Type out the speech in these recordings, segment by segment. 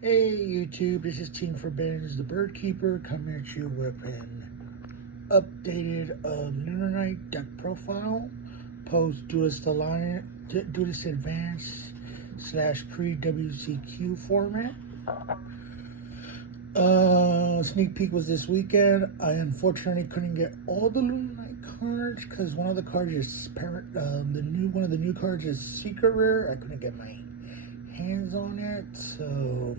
Hey YouTube, this is Team Forbiddens, the Bird Keeper, coming at you with an updated Lunalight deck profile, post Duelist Alliance, Duelist Advanced / pre-WCQ format. Sneak peek was this weekend. I unfortunately couldn't get all the Lunalight cards because one of the cards is one of the new cards is secret rare. I couldn't get my hands on it, so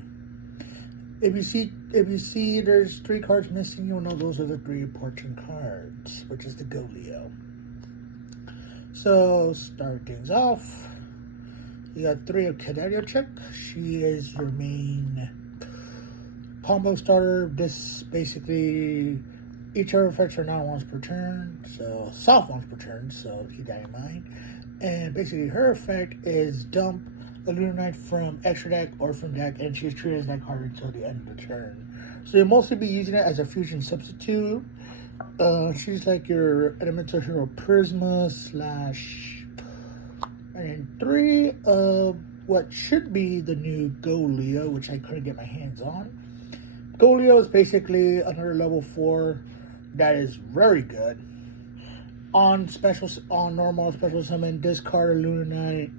if you see there's 3 cards missing, you'll know those are the 3 important cards, which is the Golio. So start things off. You got 3 of Check. She is your main combo starter. This basically, each of her effects are not once per turn, so soft once per turn, so keep that in mind. And basically her effect is dump a Lunalight from extra deck or from deck, and she's treated as that card until the end of the turn. So you'll mostly be using it as a fusion substitute. She's like your elemental hero Prisma / and 3 of what should be the new Golio, which I couldn't get my hands on. Golio is basically another level 4 that is very good. On normal special summon, discard a Lunalight.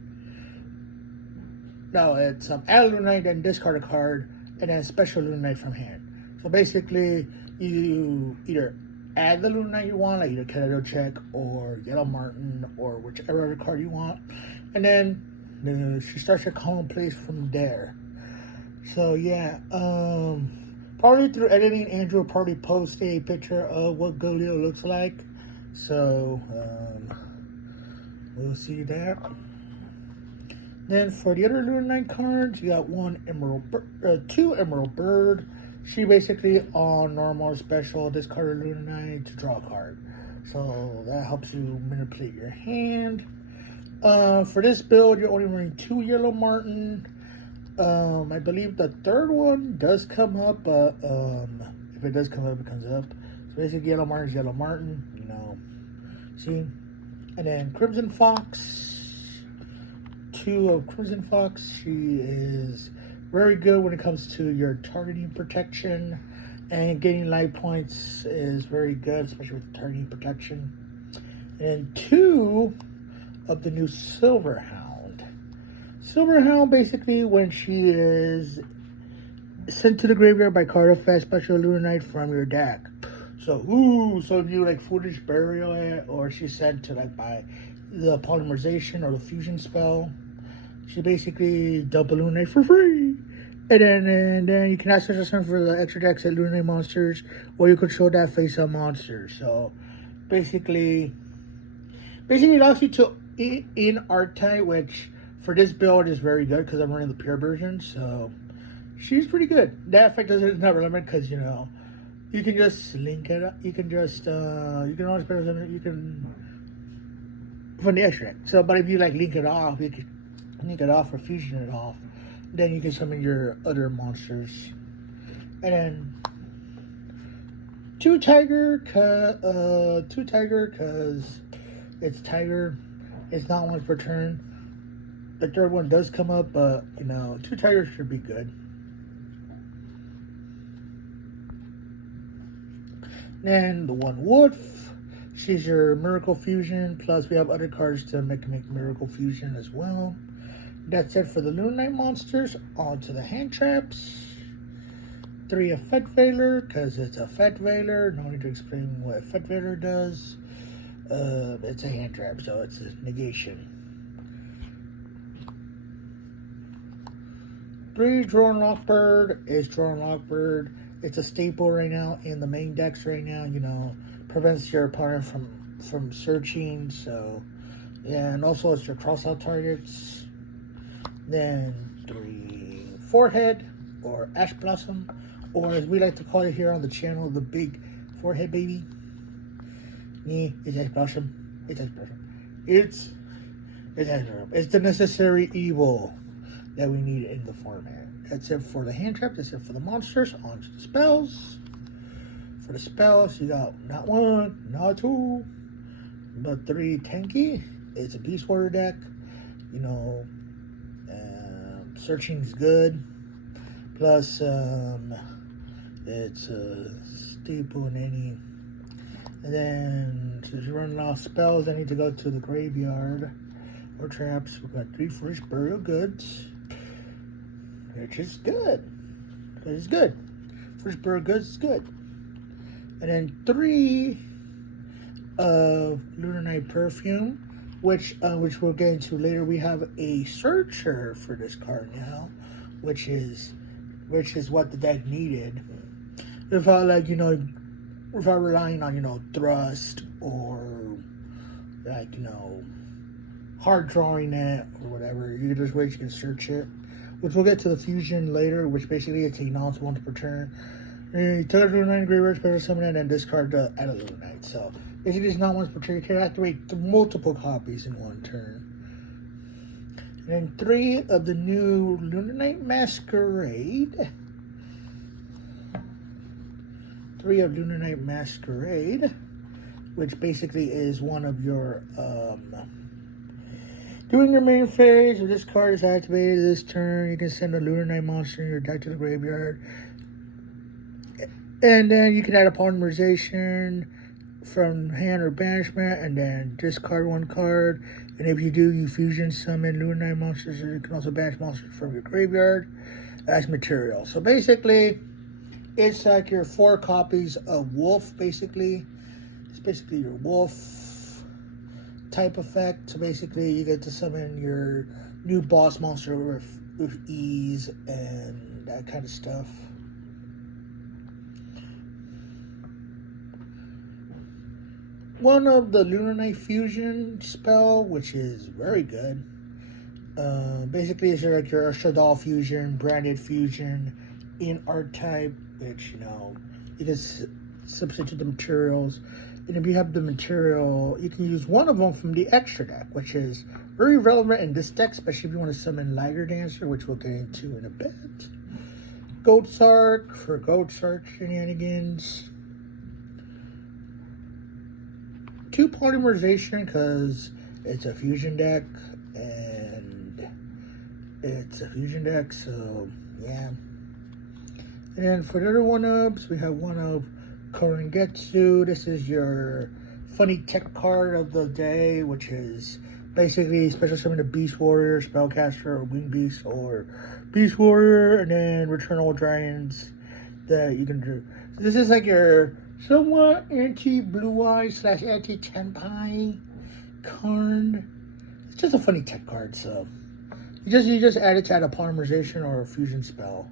No, it's add a Lunalight, then discard a card, and then special Lunalight from hand. So basically, you either add the Lunalight you want, like either Check or Yellow Martin or whichever other card you want, and then she starts your combo plays from there. So yeah, probably through editing, Andrew will probably post a picture of what Golio looks like. So we'll see that. Then for the other Lunalight cards, you got 2 Emerald Bird. She basically on normal special discard a Lunalight to draw a card. So that helps you manipulate your hand. For this build, you're only running 2 Yellow Martin. I believe the 3rd one does come up, but if it does come up, it comes up. So basically Yellow Martin is Yellow Martin, see? And then Crimson Fox. 2 of Crimson Fox. She is very good when it comes to your targeting protection, and getting life points is very good, especially with targeting protection. And 2 of the new Silver Hound. Silver Hound, basically, when she is sent to the graveyard by card effect, special Lunalight from your deck. So if you like Foolish Burial it, or she's sent to like by the polymerization or the fusion spell, she basically dump a Lunalight for free. And then you can access this one for the extra decks at Lunalight monsters, or you control that face up monster. So basically it allows you to in archetype, which for this build is very good because I'm running the pure version. So she's pretty good. That effect doesn't never limit because you can just link it up. You can just you can always put it. You can from the extra deck. So, but if you like link it off, you can link it off or fusion it off. Then you can summon your other monsters. And then 2 tiger, cause it's tiger. It's not once per turn. The 3rd one does come up, but 2 tigers should be good. Then the 1 wolf. She's your Miracle Fusion. Plus we have other cards to make Miracle Fusion as well. That's it for the Lunalight monsters. On to the hand traps. 3 of Fett Veiler, because it's a Fett Veiler. No need to explain what Fett Veiler does. It's a hand trap, so it's a negation. 3 Drawn Lockbird is Drawn Lockbird. It's a staple right now in the main decks right now. Prevents your opponent from searching. So yeah, and also it's your crossout targets. Then 3 Forehead, or Ash Blossom, or as we like to call it here on the channel, the big forehead baby. Yeah, it's Ash Blossom. It's Ash Blossom. It's Ash Blossom. It's the necessary evil that we need in the format. That's it for the hand trap. That's it for the monsters. On to the spells. For the spells, you got not 1, not 2, but 3 tanky. It's a Beast Warrior deck. Searching's good. Plus, it's a staple in any. And then, since you're running out of spells, I need to go to the graveyard or traps. We've got 3 first burial goods, which is good. It's good. First burial goods is good. And then 3 of Lunalight perfume, which we'll get into later. We have a searcher for this card now, which is what the deck needed. Without without relying on thrust or hard drawing it or whatever. You can just wait, you can search it. Which we'll get to the fusion later, which basically it's acknowledged once per turn. You take a Lunalight graveyard, special summon it, and then discard the add a Lunalight. So basically it's not once per turn, you can activate multiple copies in one turn. And then 3 of the new Lunalight Masquerade. 3 of Lunalight Masquerade, which basically is one of your during your main phase, if this card is activated this turn, you can send a Lunalight monster in your deck to the graveyard. And then you can add a polymerization from hand or banishment, and then discard 1 card. And if you do, you fusion summon Lunalight monsters, or you can also banish monsters from your graveyard as material. So basically, it's like your 4 copies of Wolf, basically. It's basically your Wolf type effect. So basically, you get to summon your new boss monster with ease and that kind of stuff. One of the Lunalight fusion spell, which is very good. Basically, it's like your Shadal fusion, branded fusion in art type, which you can substitute the materials. And if you have the material, you can use one of them from the extra deck, which is very relevant in this deck, especially if you want to summon Liger Dancer, which we'll get into in a bit. Gold Sark for Gold Sark shenanigans. 2 polymerization because it's a fusion deck, so yeah. And then for the other 1-ups, we have 1 of Korengetsu. This is your funny tech card of the day, which is basically special summon a Beast Warrior, Spellcaster, or Winged Beast, or Beast Warrior, and then return all dragons that you can do. So this is like your somewhat anti-Blue Eye / anti-Tenpai card. It's just a funny tech card, so you just add it to add a polymerization or a fusion spell.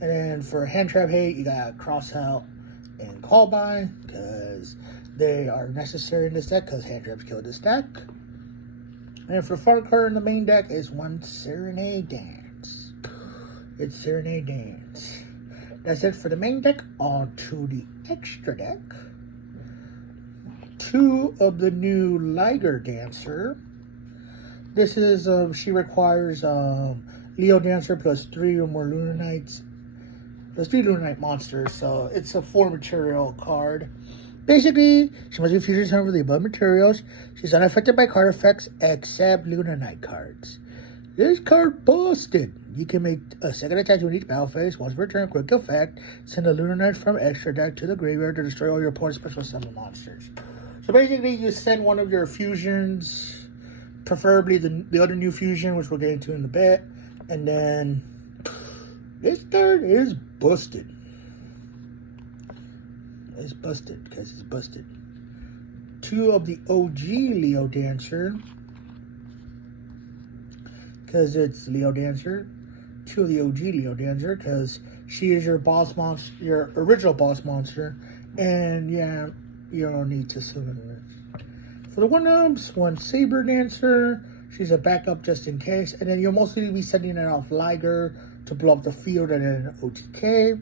And then for hand trap hate, you got Cross Out and Call By, because they are necessary in this deck, because hand traps kill this deck. And for far card in the main deck is 1 Serenade Dance. It's Serenade Dance. That's it for the main deck. On to the extra deck. 2 of the new Liger Dancer. This is she requires Leo Dancer plus 3 or more Lunalights. Plus 3 Lunalight monsters, so it's a 4 material card. Basically, she must be fusion summoned with the above materials. She's unaffected by card effects except Lunalight cards. This card busted. You can make a second attack to each battle phase. Once per turn, quick effect. Send a Lunalight from extra deck to the graveyard to destroy all your opponent's special summon monsters. So basically, you send one of your fusions, preferably the other new fusion, which we'll get into in a bit, and then this card is busted. It's busted because it's busted. 2 of the OG Leo Dancer, because it's Leo Dancer. 2 of the OG Leo Dancer, because she is your boss monster, your original boss monster, and yeah, you don't need to summon her. For the 1-ups, 1 Saber Dancer. She's a backup just in case, and then you'll mostly be sending it off Liger to blow up the field, and then OTK.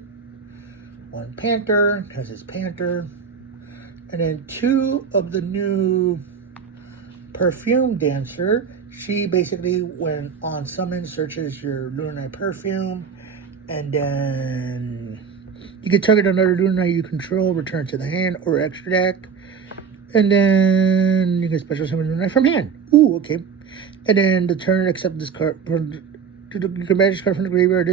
1 Panther, because it's Panther. And then 2 of the new Perfume Dancer. She basically, when on summon, searches your Lunalight perfume, and then you can target another Lunalight you control, return to the hand or extra deck, and then you can special summon Lunalight from hand. Ooh, okay. And then the turn, accept this card. You can manage this card from the graveyard.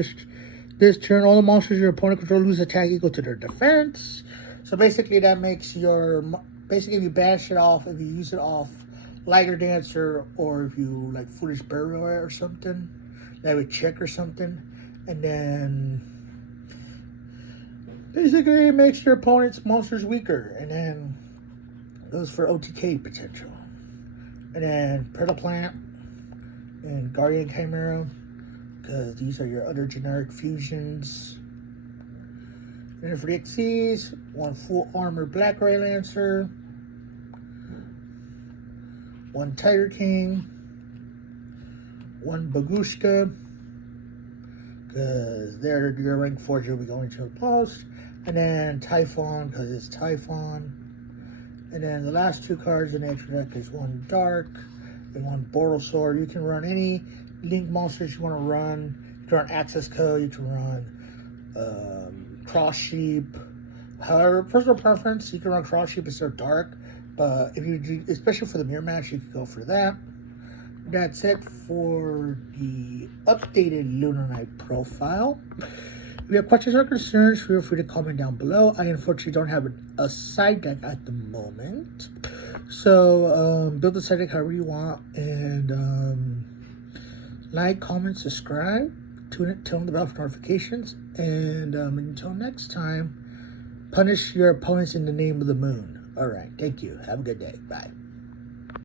This turn, all the monsters your opponent controls lose attack equal to their defense. So basically, that makes your... Basically, if you bash it off, if you use it off Liger Dancer, or if you, like, Foolish Burial or something, that would check or something. And then... Basically, it makes your opponent's monsters weaker. And then goes for OTK potential. And then Petal Plant and Guardian Chimera, because these are your other generic fusions. And then for the XCs, one full armor Black Ray Lancer, one Tiger King, one Bagushka, because they're your rank 4 you'll be going to the post, and then Typhon, because it's Typhon. And then the last 2 cards in the extra deck is one Dark and one Borosword. You can run any Link monsters you want to run. You can run Access Code, you can run Cross Sheep. However, personal preference, you can run Cross Sheep instead of Dark. But if you do, especially for the mirror match, you can go for that. That's it for the updated Lunalight profile. If you have questions or concerns, feel free to comment down below. I unfortunately don't have a side deck at the moment. So, build the side deck however you want. And like, comment, subscribe. Turn on the bell for notifications. And until next time, punish your opponents in the name of the moon. Alright, thank you. Have a good day. Bye.